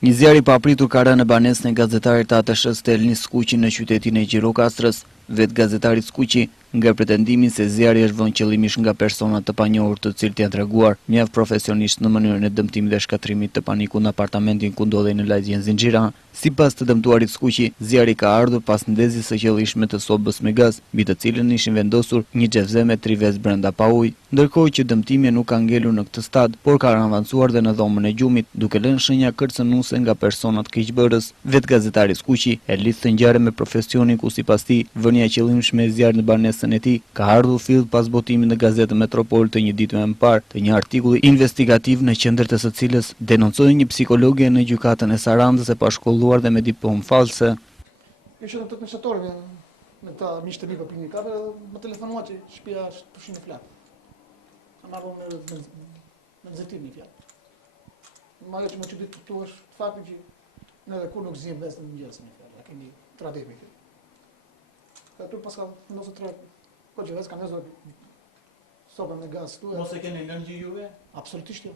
Një zjarr i papritur ka rënë në banesën e gazetarit të ATSH-s të Elnis Skuqi në qytetin e Gjirokastrës. Vetë gazetari Skuqi, nga pretendimin se zjarri është vënë qëllimisht nga persona të panjohur të cilët janë treguar mjaft profesionisht në mënyrën e dëmtimit dhe shkatrimit të panikut në apartamentin ku ndodhej në lagjen Zinxhira. Sipas të dëmtuarit Skuqi, zjarri ka ardhur pas ndezjes së qëllishme të sobës me gaz, mbi të cilën ishin vendosur një xhevze me 3 vezë brenda pa ujë, ndërkohë që dëmtimi nuk ka ngelur në këtë stad, por ka avancuar dhe në dhomën e gjumit, duke lënë shenja kërcënuese nga personat keqbërës. Vetë gazetari Skuqi e lidh të ngjarjen me profesionin ku sipas tij vënia e qëllimshme e zjarrit në banesën e tij ka ardhur fill pas botimit në gazetën Metropol të një ditë më parë të një artikulli investigativ në qendër të së cilës denoncoi një psikologe në gjykatën e Sarandës e pashkolluar dhe me diplomë false. Isha të mesatorë me ta miqtë e mi për klinikave, më telefonua që shtëpia është pushin e flatë. Kam ardhur me nxertim një fjalë. Më ajo që më çudit këtu është fakti që ne edhe kur nuk zgjim vetë në mëngjes një fjalë, kemi traditë. Këtu pas ka ndosur tre që vetë kanë ndosur sobën me gaz këtu. Mos e keni lënë gjë juve? Absolutisht jo.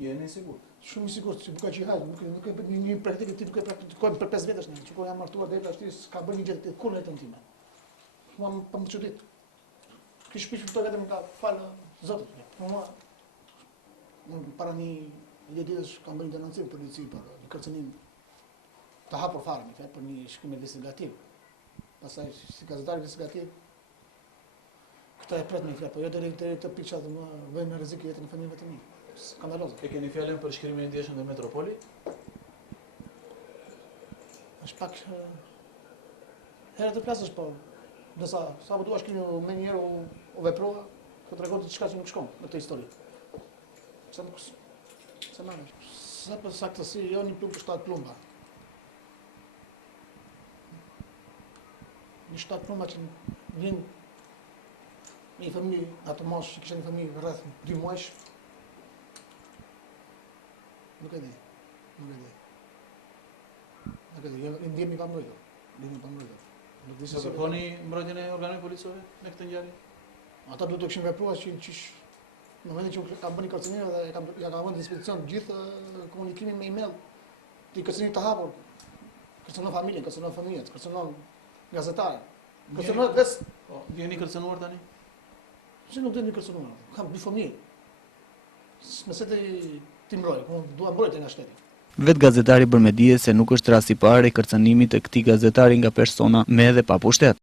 Jeni sigurt? Shumë i sigurt, që buka që hajt, nuk e një praktikë ti nuk e praktikojmë për 5 vjetësh ne, që kur jam martuar deri tash s'ka bërë një gjë të kur në jetën time. Mua më çudit. Kish shpish këto vetëm ka fal Zotit. Mua para një ditësh kam bërë denoncim polici për një kërcënim të hapur fare, në fakt, për një shkrim investigativ. Pastaj si gazetar investigativ këta e pret me fjalë, po jo deri të piqa të më vënë në rrezik jetën e familjes të mi. Skandaloze. E keni fjalën për shkrimin e ndjeshëm të Metropolit? Është pak herë të plasësh, po ndërsa sa po dua shkriu më një herë u veprova, po tregon diçka që nuk shkon në këtë histori. Sa për saktësi, jo një plumbë, 7 plumba. Një 7 plumba që vjen një familje, atë moshë, që kisha një familje rreth 2 muajsh. Nuk e di. Ndjem i pambrojtur. Sa kërkoni mbrojtjen e organeve policore në këtë ngjarje? Ata duhet të kishin vepruar që në momentin që ka bënë kërcënim dhe ja ka vënë dispozicion gjithë komunikimin me email, ti kërcënim të hapur. Kërcënon familjen, kërcënon fëmijët, kërcënon gazetarën. Kërcënon vetë. Po, jeni kërcënuar tani? Si nuk jeni kërcënuar? Kam 2 fëmijë. Nëse ti mbroj, dua mbrojtje nga shteti. Vetë gazetari bërë me dije se nuk është rasti i parë i kërcënimit të këtij gazetari nga persona me dhe pa pushtet.